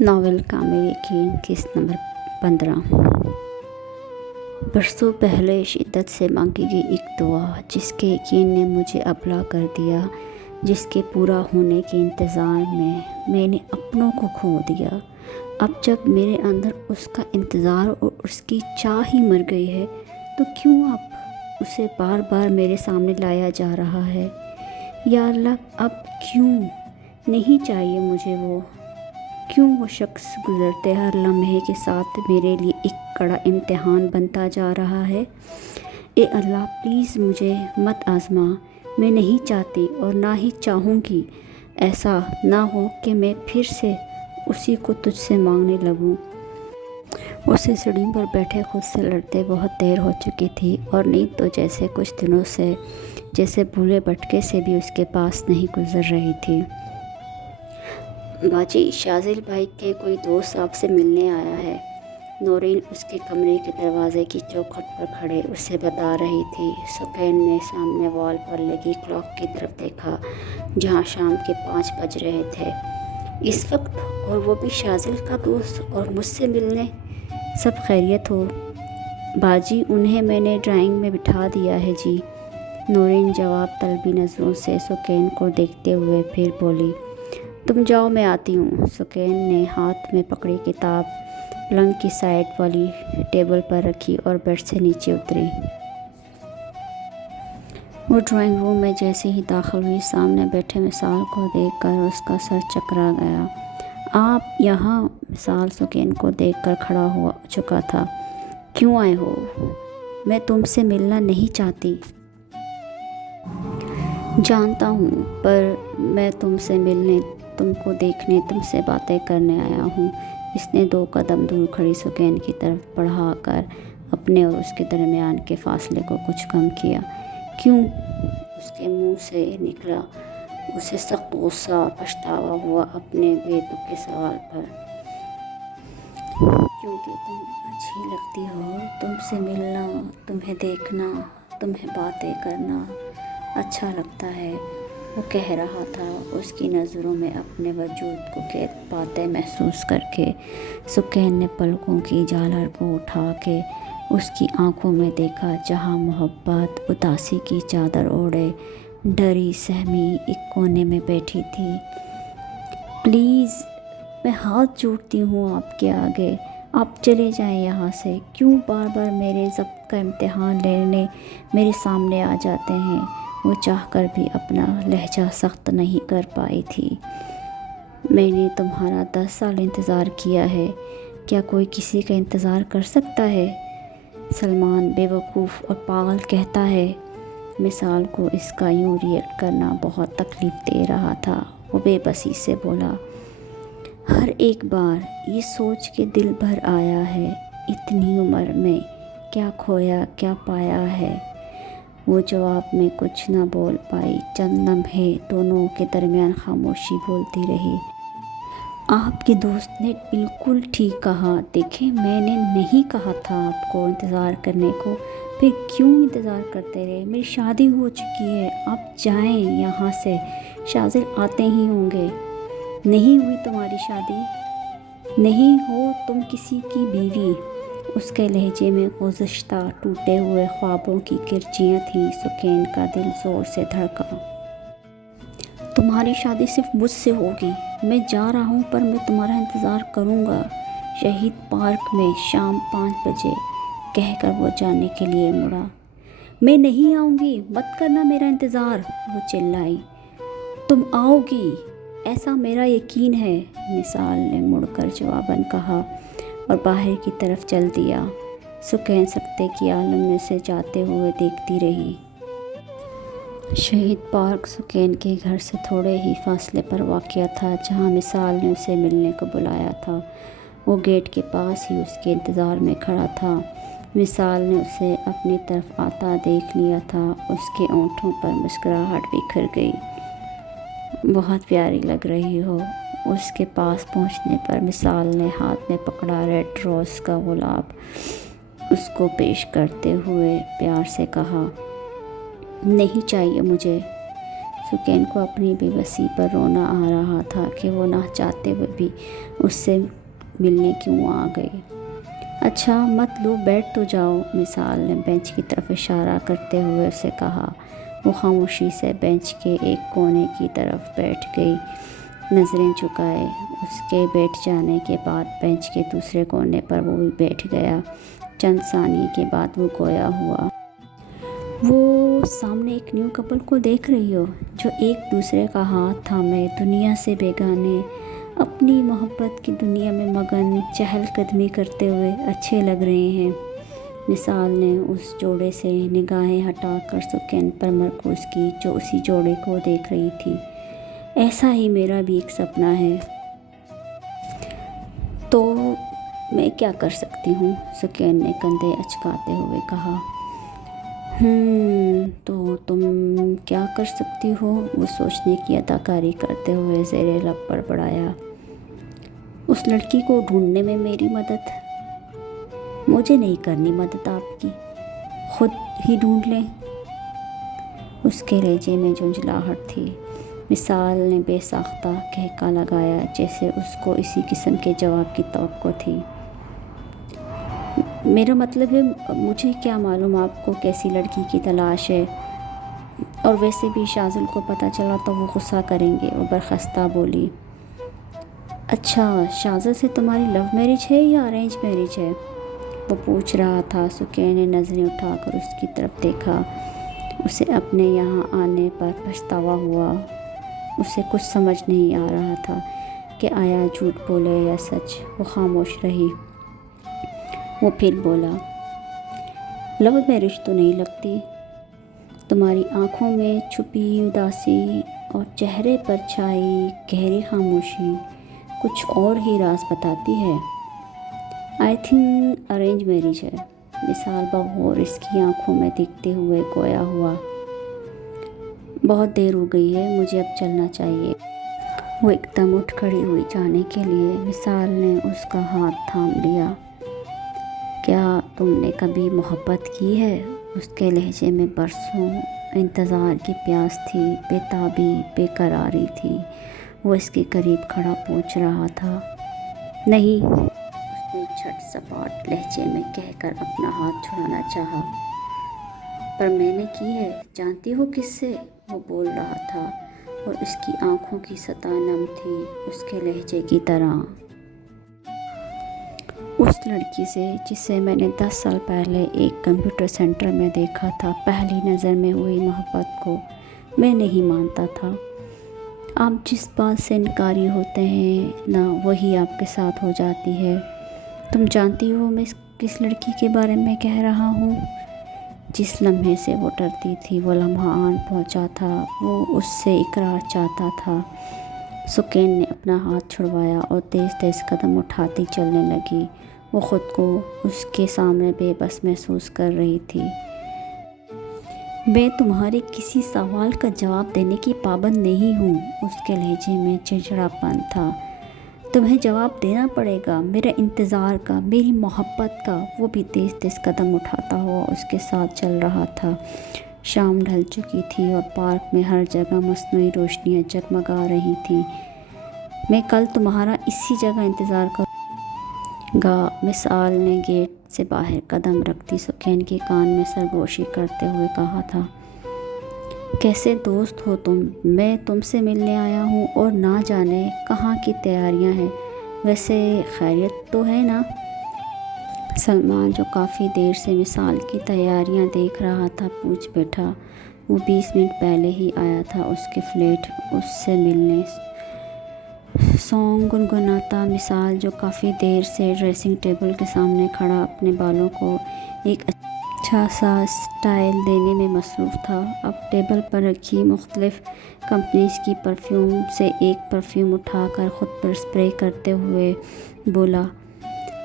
Novel کامل یقین قسط number 15۔ برسوں پہلے شدت سے مانگی گئی ایک دعا جس کے یقین نے مجھے ابلا کر دیا، جس کے پورا ہونے کے انتظار میں نے اپنوں کو کھو دیا۔ اب جب میرے اندر اس کا انتظار اور اس کی چاہ ہی مر گئی ہے تو کیوں اب اسے بار بار میرے سامنے لایا جا رہا ہے؟ یا اللہ، اب کیوں نہیں چاہیے مجھے وہ؟ کیوں وہ شخص گزرتے ہر لمحے کے ساتھ میرے لیے ایک کڑا امتحان بنتا جا رہا ہے؟ اے اللہ، پلیز مجھے مت آزما۔ میں نہیں چاہتی اور نہ ہی چاہوں گی ایسا نہ ہو کہ میں پھر سے اسی کو تجھ سے مانگنے لگوں۔ اسے سیڑھیوں پر بیٹھے خود سے لڑتے بہت دیر ہو چکی تھی اور نیند تو جیسے کچھ دنوں سے جیسے بھولے بھٹکے سے بھی اس کے پاس نہیں گزر رہی تھی۔ باجی، شاذل بھائی کے کوئی دوست آپ سے ملنے آیا ہے، نورین اس کے کمرے کے دروازے کی چوکھٹ پر کھڑے اسے بتا رہی تھی۔ سکین نے سامنے وال پر لگی کلاک کی طرف دیکھا جہاں شام کے 5 بج رہے تھے۔ اس وقت، اور وہ بھی شاذل کا دوست اور مجھ سے ملنے؟ سب خیریت ہو؟ باجی، انہیں میں نے ڈرائنگ میں بٹھا دیا ہے جی۔ نورین جواب طلبی نظروں سے سکین کو دیکھتے ہوئے پھر بولی، تم جاؤ، میں آتی ہوں۔ سکین نے ہاتھ میں پکڑی کتاب پلنگ کی سائڈ والی ٹیبل پر رکھی اور بیڈ سے نیچے اتری۔ وہ ڈرائنگ روم میں جیسے ہی داخل ہوئی، سامنے بیٹھے مثال کو دیکھ کر اس کا سر چکرا گیا۔ آپ یہاں؟ مثال سکین کو دیکھ کر کھڑا ہو چکا تھا۔ کیوں آئے ہو؟ میں تم سے ملنا نہیں چاہتی۔ جانتا ہوں، پر میں تم سے ملنے، تم کو دیکھنے، تم سے باتیں کرنے آیا ہوں۔ اس نے 2 قدم دور کھڑی سکین کی طرف بڑھا کر اپنے اور اس کے درمیان کے فاصلے کو کچھ کم کیا۔ کیوں؟ اس کے منہ سے نکلا۔ اسے سخت غصہ اور پچھتاوا ہوا اپنے بے تکے سوال پر۔ کیونکہ تم اچھی لگتی ہو، تم سے ملنا، تمہیں دیکھنا، تمہیں باتیں کرنا اچھا لگتا ہے، وہ کہہ رہا تھا۔ اس کی نظروں میں اپنے وجود کو قید پاتے محسوس کر کے سکین نے پلکوں کی جھالر کو اٹھا کے اس کی آنکھوں میں دیکھا جہاں محبت اداسی کی چادر اوڑھے ڈری سہمی ایک کونے میں بیٹھی تھی۔ پلیز، میں ہاتھ جوڑتی ہوں آپ کے آگے، آپ چلے جائیں یہاں سے۔ کیوں بار بار میرے ضبط کا امتحان لینے میرے سامنے آ جاتے ہیں؟ وہ چاہ کر بھی اپنا لہجہ سخت نہیں کر پائی تھی۔ میں نے تمہارا 10 سال انتظار کیا ہے، کیا کوئی کسی کا انتظار کر سکتا ہے؟ سلمان بے وقوف اور پاگل کہتا ہے۔ مثال کو اس کا یوں ریئیکٹ کرنا بہت تکلیف دے رہا تھا۔ وہ بے بسی سے بولا، ہر ایک بار یہ سوچ کے دل بھر آیا ہے، اتنی عمر میں کیا کھویا کیا پایا ہے۔ وہ جواب میں کچھ نہ بول پائی۔ چند لمحے دونوں کے درمیان خاموشی بولتی رہی۔ آپ کے دوست نے بالکل ٹھیک کہا۔ دیکھیں، میں نے نہیں کہا تھا آپ کو انتظار کرنے کو، پھر کیوں انتظار کرتے رہے؟ میری شادی ہو چکی ہے، آپ جائیں یہاں سے، شاذل آتے ہی ہوں گے۔ نہیں ہوئی تمہاری شادی؟ نہیں ہو تم کسی کی بیوی؟ اس کے لہجے میں گزشتہ ٹوٹے ہوئے خوابوں کی کرچیاں تھیں۔ سکین کا دل زور سے دھڑکا۔ تمہاری شادی صرف مجھ سے ہوگی۔ میں جا رہا ہوں، پر میں تمہارا انتظار کروں گا شہید پارک میں شام 5 بجے، کہہ کر وہ جانے کے لیے مڑا۔ میں نہیں آؤں گی، مت کرنا میرا انتظار، وہ چلائی۔ تم آؤ گی، ایسا میرا یقین ہے، مثال نے مڑ کر جواباً کہا اور باہر کی طرف چل دیا۔ سکین سکتے کی عالم میں سے جاتے ہوئے دیکھتی رہی۔ شہید پارک سکین کے گھر سے تھوڑے ہی فاصلے پر واقع تھا جہاں مثال نے اسے ملنے کو بلایا تھا۔ وہ گیٹ کے پاس ہی اس کے انتظار میں کھڑا تھا۔ مثال نے اسے اپنی طرف آتا دیکھ لیا تھا۔ اس کے ہونٹوں پر مسکراہٹ بکھر گئی۔ بہت پیاری لگ رہی ہو۔ اس کے پاس پہنچنے پر مثال نے ہاتھ میں پکڑا ریڈ روز کا گلاب اس کو پیش کرتے ہوئے پیار سے کہا، نہیں چاہیے مجھے۔ سکین کو اپنی بے بسی پر رونا آ رہا تھا کہ وہ نہ چاہتے ہوئے بھی اس سے ملنے کیوں آ گئی۔ اچھا مت لو، بیٹھ تو جاؤ، مثال نے بینچ کی طرف اشارہ کرتے ہوئے اسے کہا۔ وہ خاموشی سے بینچ کے ایک کونے کی طرف بیٹھ گئی، نظریں جھکائے۔ اس کے بیٹھ جانے کے بعد بینچ کے دوسرے کونے پر وہ بھی بیٹھ گیا۔ چند ثانیے کے بعد وہ گویا ہوا۔ وہ سامنے ایک نیو کپل کو دیکھ رہی ہو جو ایک دوسرے کا ہاتھ تھامے دنیا سے بیگانے اپنی محبت کی دنیا میں مگن چہل قدمی کرتے ہوئے اچھے لگ رہے ہیں۔ مثال نے اس جوڑے سے نگاہیں ہٹا کر سکین پر مرکوز کی جو اسی جوڑے کو دیکھ رہی تھی۔ ایسا ہی میرا بھی ایک سپنا ہے۔ تو میں کیا کر سکتی ہوں؟ سکین نے کندھے اچکاتے ہوئے کہا۔ تو تم کیا کر سکتی ہو؟ وہ سوچنے کی اداکاری کرتے ہوئے زیر لب بڑبڑایا۔ اس لڑکی کو ڈھونڈنے میں میری مدد؟ مجھے نہیں کرنی مدد آپ کی، خود ہی ڈھونڈ لیں۔ اس کے لہجے میں جھنجھلاہٹ تھی۔ مثال نے بے ساختہ کہکا لگایا جیسے اس کو اسی قسم کے جواب کی توقع تھی۔ میرا مطلب ہے مجھے کیا معلوم آپ کو کیسی لڑکی کی تلاش ہے، اور ویسے بھی شاذل کو پتہ چلا تو وہ غصہ کریں گے۔ وہ برخاستہ بولی۔ اچھا شاذل سے تمہاری لو میرج ہے یا ارینج میرج ہے؟ وہ پوچھ رہا تھا۔ سکین نے نظریں اٹھا کر اس کی طرف دیکھا۔ اسے اپنے یہاں آنے پر پچھتاوا ہوا۔ اسے کچھ سمجھ نہیں آ رہا تھا کہ آیا جھوٹ بولے یا سچ۔ وہ خاموش رہی۔ وہ پھر بولا، لو میرج تو نہیں لگتی، تمہاری آنکھوں میں چھپی اداسی اور چہرے پر چھائی گہری خاموشی کچھ اور ہی راز بتاتی ہے۔ آئی تھنک ارینج میرج ہے۔ مثال بغور اس کی آنکھوں میں دیکھتے ہوئے گویا ہوا۔ بہت دیر ہو گئی ہے، مجھے اب چلنا چاہیے۔ وہ ایک دم اٹھ کھڑی ہوئی جانے کے لیے۔ مثال نے اس کا ہاتھ تھام لیا۔ کیا تم نے کبھی محبت کی ہے؟ اس کے لہجے میں برسوں انتظار کی پیاس تھی، بے تابی، بے قراری تھی۔ وہ اس کے قریب کھڑا پوچھ رہا تھا۔ نہیں، اس نے جھٹ سپاٹ لہجے میں کہہ کر اپنا ہاتھ چھڑانا چاہا۔ پر میں نے کی ہے، جانتی ہو کس سے؟ وہ بول رہا تھا اور اس کی آنکھوں کی سطح نم تھی اس کے لہجے کی طرح۔ اس لڑکی سے جسے میں نے 10 سال پہلے ایک کمپیوٹر سینٹر میں دیکھا تھا۔ پہلی نظر میں ہوئی محبت کو میں نہیں مانتا تھا۔ آپ جس بات سے انکاری ہوتے ہیں نا وہی آپ کے ساتھ ہو جاتی ہے۔ تم جانتی ہو میں کس لڑکی کے بارے میں کہہ رہا ہوں؟ جس لمحے سے وہ ڈرتی تھی وہ لمحہ آن پہنچا تھا۔ وہ اس سے اقرار چاہتا تھا۔ سکین نے اپنا ہاتھ چھڑوایا اور تیز تیز قدم اٹھاتی چلنے لگی۔ وہ خود کو اس کے سامنے بے بس محسوس کر رہی تھی۔ میں تمہارے کسی سوال کا جواب دینے کی پابند نہیں ہوں۔ اس کے لہجے میں چڑچڑاپن تھا۔ تمہیں جواب دینا پڑے گا، میرے انتظار کا، میری محبت کا۔ وہ بھی تیز تیز قدم اٹھاتا ہوا اس کے ساتھ چل رہا تھا۔ شام ڈھل چکی تھی اور پارک میں ہر جگہ مصنوعی روشنیاں جگمگا رہی تھیں۔ میں کل تمہارا اسی جگہ انتظار کروں گا، مثال نے گیٹ سے باہر قدم رکھتی سکین کے کان میں سرگوشی کرتے ہوئے کہا تھا۔ کیسے دوست ہو تم؟ میں تم سے ملنے آیا ہوں اور نہ جانے کہاں کی تیاریاں ہیں۔ ویسے خیریت تو ہے نا؟ سلمان جو کافی دیر سے مثال کی تیاریاں دیکھ رہا تھا پوچھ بیٹھا۔ وہ 20 منٹ پہلے ہی آیا تھا اس کے فلیٹ اس سے ملنے۔ سانگ گنگناتا مثال جو کافی دیر سے ڈریسنگ ٹیبل کے سامنے کھڑا اپنے بالوں کو ایک اچھا سا سٹائل دینے میں مصروف تھا، اب ٹیبل پر رکھی مختلف کمپنیز کی پرفیوم سے ایک پرفیوم اٹھا کر خود پر اسپرے کرتے ہوئے بولا،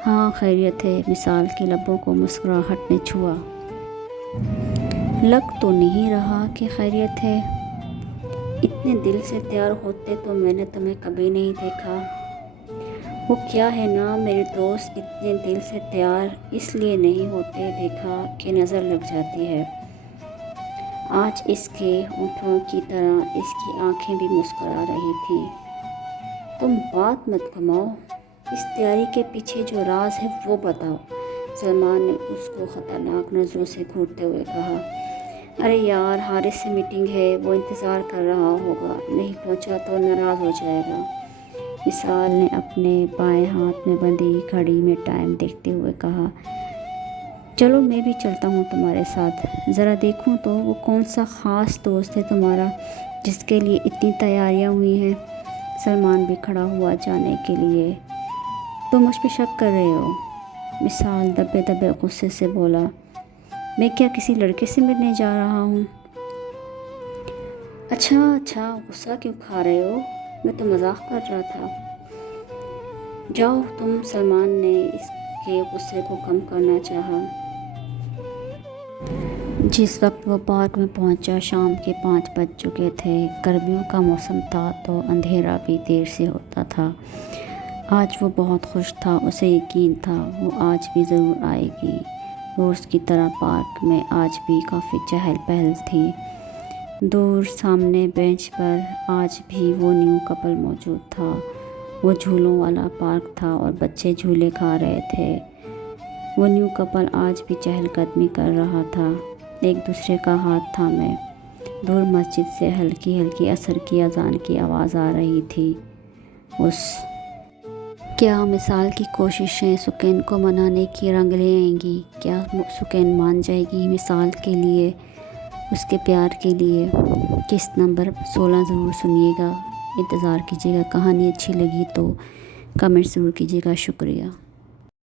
ہاں خیریت ہے۔ مثال کے لبوں کو مسکراہٹ نے چھوا۔ لگ تو نہیں رہا کہ خیریت ہے؟ اتنے دل سے تیار ہوتے تو میں نے تمہیں کبھی نہیں دیکھا۔ وہ کیا ہے نا میرے دوست، اتنے دل سے تیار اس لیے نہیں ہوتے دیکھا کہ نظر لگ جاتی ہے۔ آج اس کے ہونٹوں کی طرح اس کی آنکھیں بھی مسکرا رہی تھیں۔ تم بات مت کماؤ، اس تیاری کے پیچھے جو راز ہے وہ بتاؤ، سلمان نے اس کو خطرناک نظروں سے گھورتے ہوئے کہا۔ ارے یار، حارث سے میٹنگ ہے، وہ انتظار کر رہا ہوگا، نہیں پہنچا تو ناراض ہو جائے گا۔ وصال نے اپنے بائیں ہاتھ میں بندھی گھڑی میں ٹائم دیکھتے ہوئے کہا۔ چلو میں بھی چلتا ہوں تمہارے ساتھ، ذرا دیکھوں تو وہ کون سا خاص دوست ہے تمہارا جس کے لیے اتنی تیاریاں ہوئی ہیں۔ سلمان بھی کھڑا ہوا جانے کے لیے۔ تم مجھ پہ شک کر رہے ہو؟ وصال دبے دبے غصے سے بولا۔ میں کیا کسی لڑکے سے ملنے جا رہا ہوں؟ اچھا غصہ کیوں کھا رہے ہو؟ میں تو مذاق کر رہا تھا۔ جاؤ تم، سلمان نے اس کے غصے کو کم کرنا چاہا۔ جس وقت وہ پارک میں پہنچا شام کے 5 بج چکے تھے۔ گرمیوں کا موسم تھا تو اندھیرا بھی دیر سے ہوتا تھا۔ آج وہ بہت خوش تھا، اسے یقین تھا وہ آج بھی ضرور آئے گی۔ روز کی طرح پارک میں آج بھی کافی چہل پہل تھی۔ دور سامنے بینچ پر آج بھی وہ نیو کپل موجود تھا۔ وہ جھولوں والا پارک تھا اور بچے جھولے کھا رہے تھے۔ وہ نیو کپل آج بھی چہل قدمی کر رہا تھا، ایک دوسرے کا ہاتھ تھامے۔ دور مسجد سے ہلکی ہلکی عصر کی اذان کی آواز آ رہی تھی۔ کیا مثال کی کوششیں سکین کو منانے کی رنگ لے آئیں گی؟ کیا سکین مان جائے گی مثال کے لیے، اس کے پیار کے لیے؟ قسط نمبر 16 ضرور سنیے گا، انتظار کیجیے گا۔ کہانی اچھی لگی تو کمنٹ ضرور کیجیے گا۔ شکریہ۔